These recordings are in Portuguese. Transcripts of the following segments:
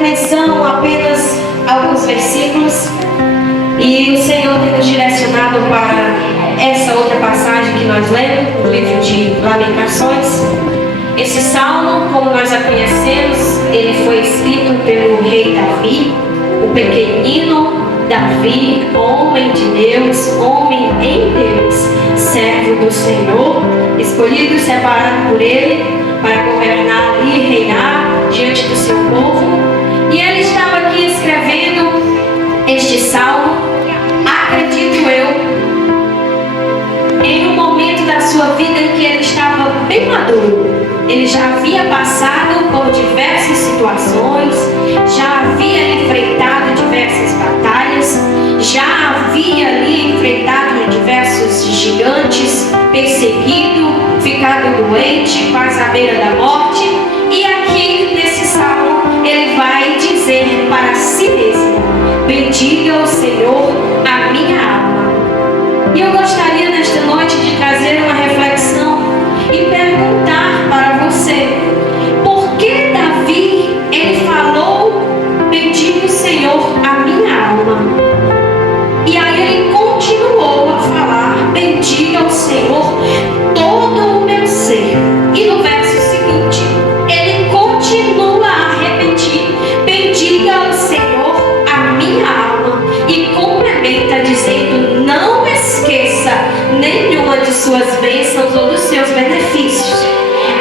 fazer menção a apenas alguns versículos. E o Senhor tem nos direcionado para essa outra passagem que nós lemos, no livro de Lamentações. Esse salmo, como nós já conhecemos, ele foi escrito pelo rei Davi, o pequenino Davi, homem de Deus, homem em Deus, servo do Senhor, escolhido e separado por ele para governar e reinar diante do seu povo. E ele estava aqui escrevendo este salmo, acredito eu, em um momento da sua vida em que ele estava bem maduro. Ele já havia passado por diversas situações, já havia enfrentado diversas batalhas, já havia ali enfrentado diversos gigantes, perseguido, ficado doente, quase à beira da morte. E aqui nesse salmo ele vai dizer para si mesmo: bendiga o Senhor a minha alma. E eu gostaria nesta noite de trazer uma reflexão e perguntar para você: por que Davi, ele falou, bendiga o Senhor a minha alma? E aí ele continuou a falar, bendiga o Senhor todo o meu ser. E no verso seguinte, ele continua a repetir, bendiga o Senhor a minha alma. E complementa dizendo, não esqueça nenhuma de suas bênçãos ou dos seus benefícios.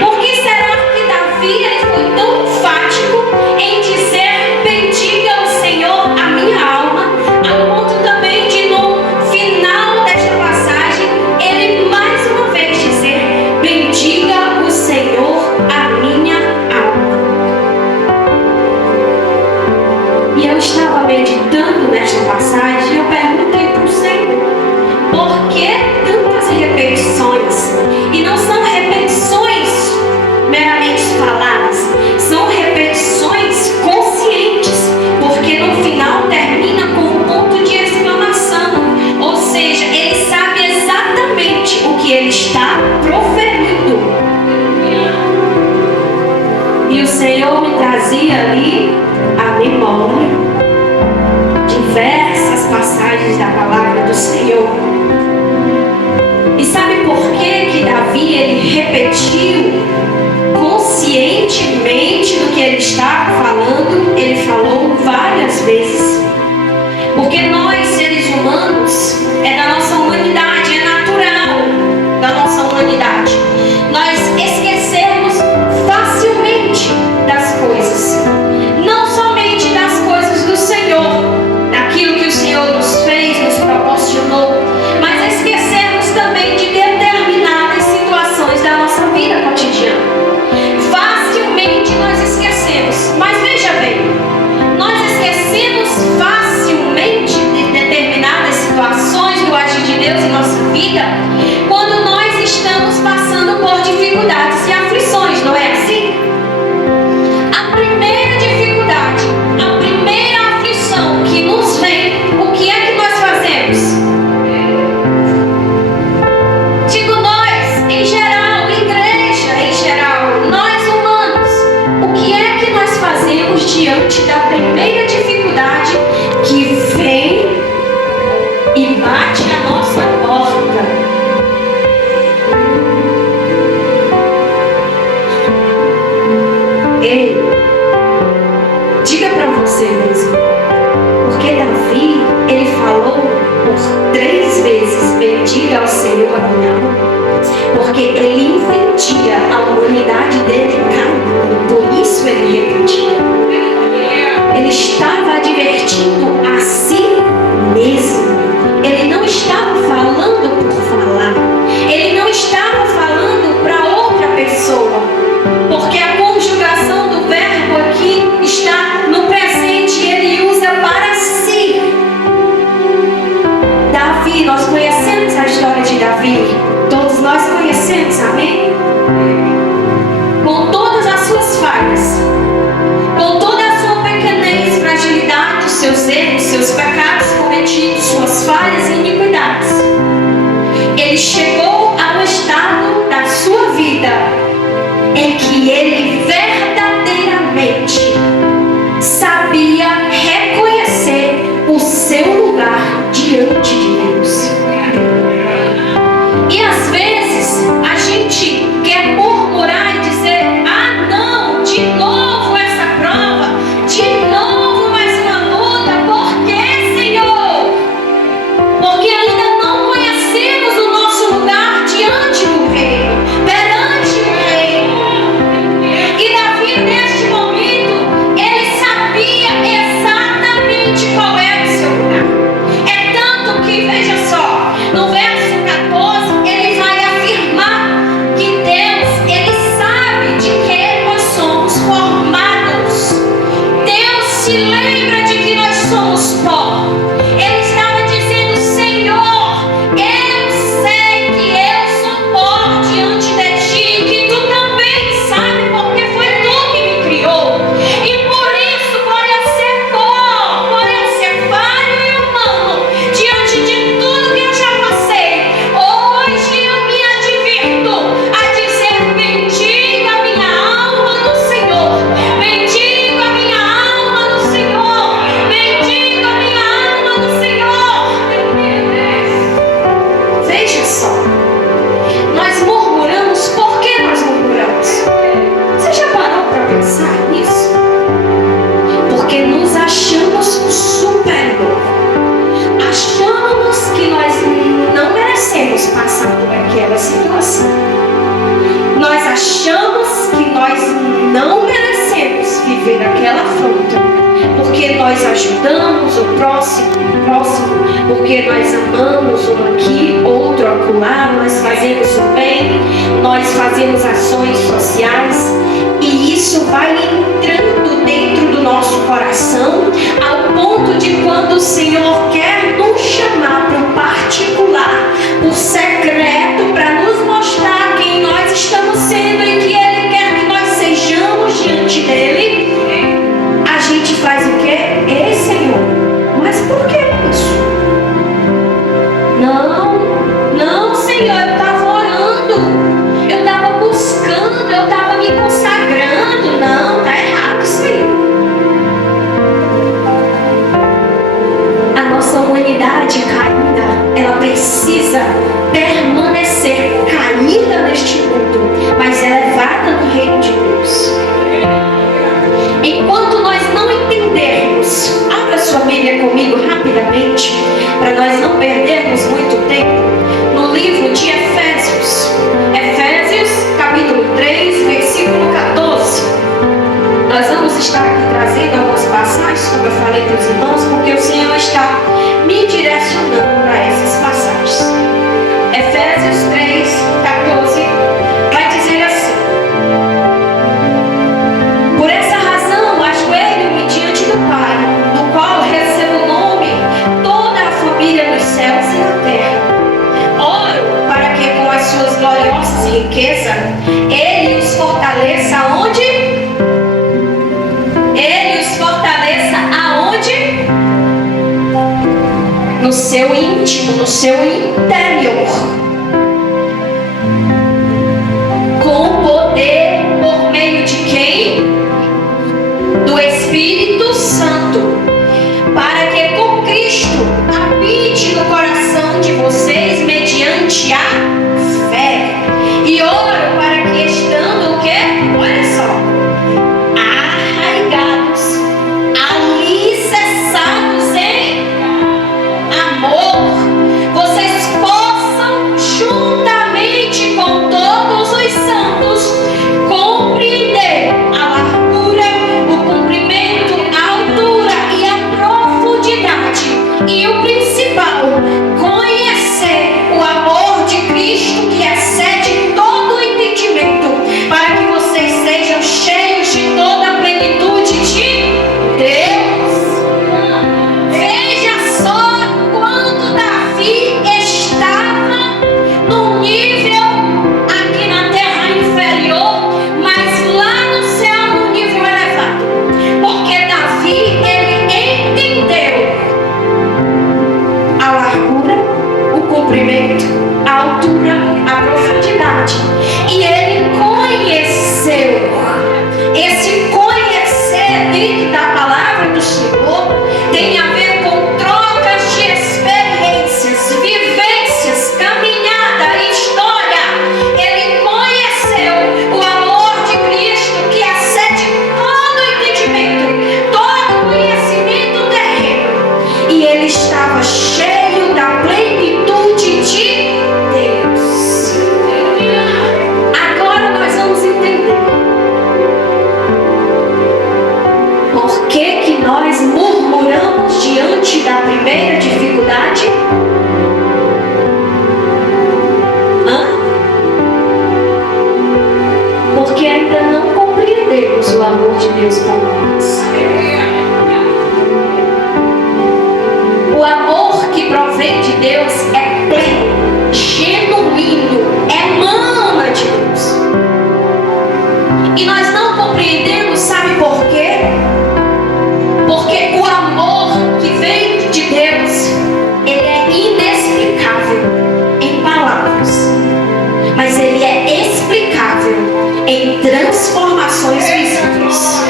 Por que será que Davi ele foi tão enfático em dizer bendiga o Senhor a minha alma, a ponto também de no final desta passagem ele mais uma vez dizer bendiga o Senhor a minha alma? E eu estava meditando nesta passagem e eu perguntei para o Senhor, por que tantas repetições? E não são repetições meramente faladas, são repetições conscientes, porque no final termina com um ponto de exclamação, ou seja, ele sabe exatamente o que ele está proferindo. E o Senhor me trazia ali a memória diversas passagens da palavra do Senhor. E sabe por que Davi ele repetiu conscientemente do que ele estava falando? Ele falou várias vezes. Porque nós, seres humanos, é da nossa humanidade, é natural da nossa humanidade nós esquecermos facilmente das coisas. Não somente das coisas do Senhor, daquilo que o Senhor nos fez, nos proporcionou, mas esquecermos também de determinadas situações da ajudamos o próximo, porque nós amamos um aqui, outro acolá, nós fazemos o bem, nós fazemos ações sociais, e isso vai entrando dentro do nosso coração, ao ponto de quando o Senhor quer nos chamar para o particular, o secreto, para nos mostrar quem nós estamos sendo e que Ele quer que nós sejamos diante dEle, a gente faz o quê? Ei, Senhor, mas por que isso? Não, Senhor, eu estava orando, eu estava buscando, eu estava me consagrando. Não, está errado isso aí. A nossa humanidade caída, ela precisa permanecer caída neste mundo, mas elevada no reino de Deus. Enquanto nós não entendermos, abra sua Bíblia comigo rapidamente, para nós não perdermos muito tempo, no livro de Efésios, capítulo 3, versículo 14. Nós vamos estar aqui trazendo algumas passagens, como eu falei para os irmãos, porque o Senhor está me direcionando para essas passagens. Efésios 3, 14, vai dizer assim: por essa razão ajoelho-me diante do Pai, do qual recebo o nome toda a família dos céus e da terra. Oro para que com as suas gloriosas riquezas Ele os fortaleça aonde? Ele os fortaleça aonde? No seu íntimo, no seu interior, com poder por meio de quem? Do Espírito Santo, para que com Cristo habite no coração de vocês mediante a fé. E oro para que estando o quê? Olha só, arraigados, alicerçados em amor, vocês possam juntamente com todos os santos compreender a largura, o comprimento, a altura e a profundidade, e o principal, conhecer o amor de Cristo que excede todo o entendimento, para que vocês sejam cheios de toda a plenitude de Deus. Veja só quando Davi estava num nível aqui na terra inferior, mas lá no céu num nível elevado, porque Davi, ele entendeu a largura, o comprimento, a altura, a profundidade, e ele conheceu. Esse conhecer dentro da palavra do Senhor tem a ver com trocas de experiências, vivências, caminhada, história. Ele conheceu o amor de Cristo que excede todo o entendimento, todo o conhecimento terreno, e ele estava cheio da plenitude de Deus. Agora nós vamos entender por que nós murmuramos diante da primeira dificuldade. Porque ainda não compreendemos o amor de Deus por nós. O amor que provém de Deus é pleno, genuíno, emana de Deus. E nós não compreendemos, sabe por quê? Porque o amor que vem de Deus, ele é inexplicável em palavras, mas ele é explicável em transformações visíveis.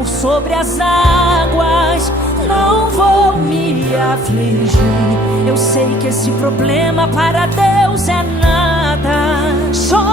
por sobre as águas, não vou me afligir. Eu sei que esse problema para Deus é nada. Só